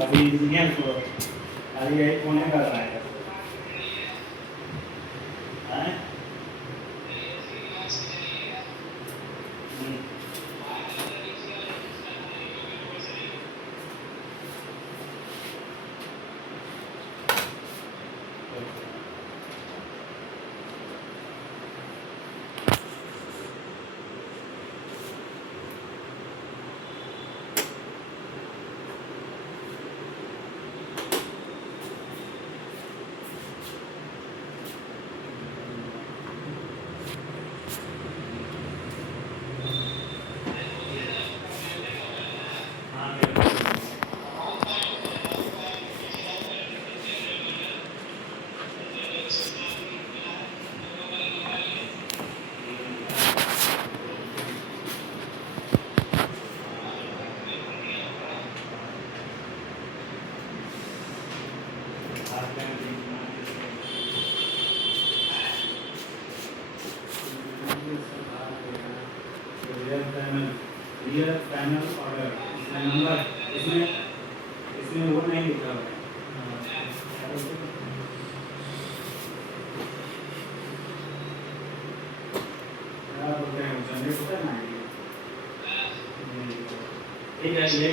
अभी इंजीनियर को अभी यही कौन कर रहा है? हैं? रियल पैनल ऑर्डर इसमें नंबर इसमें इसमें वो नहीं लिखा हुआ है। क्या बोलते हैं जनरेट होता है ना ठीक है ये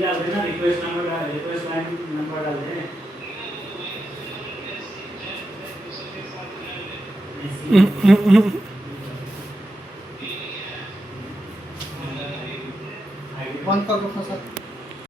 डाल देना request number request line number डाल दें बंद कर दो सर